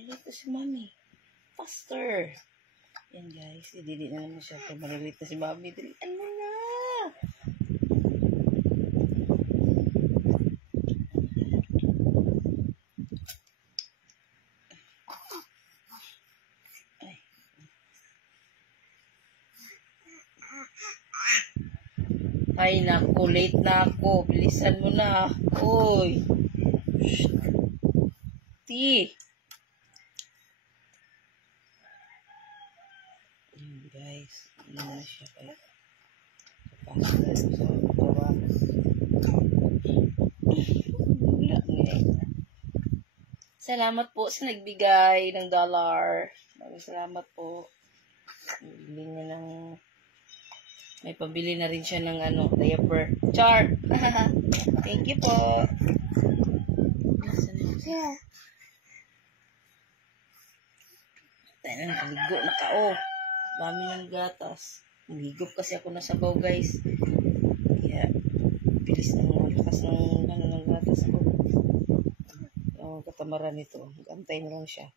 Malilito si Mami. Faster. Yan guys. Dili na naman siya. Kaya malilito si Mami. Dilian mo na. Ay, naku, late na ako. Bilisan mo na. Uy. Ti. Ayan, guys. Ano na siya kaya? Sa bawa. Salamat po sa nagbigay ng dollar. Maraming salamat po. Bili niya ng... May pabili na rin siya ng diaper. Char! Thank you po. Tayo na, naligo na ka, oh. Dami ng gatas. Nagigop kasi ako na sabaw, guys. Kaya, bilis na lakas ng gatas ko. Yung katamaran nito. Gantay na lang siya.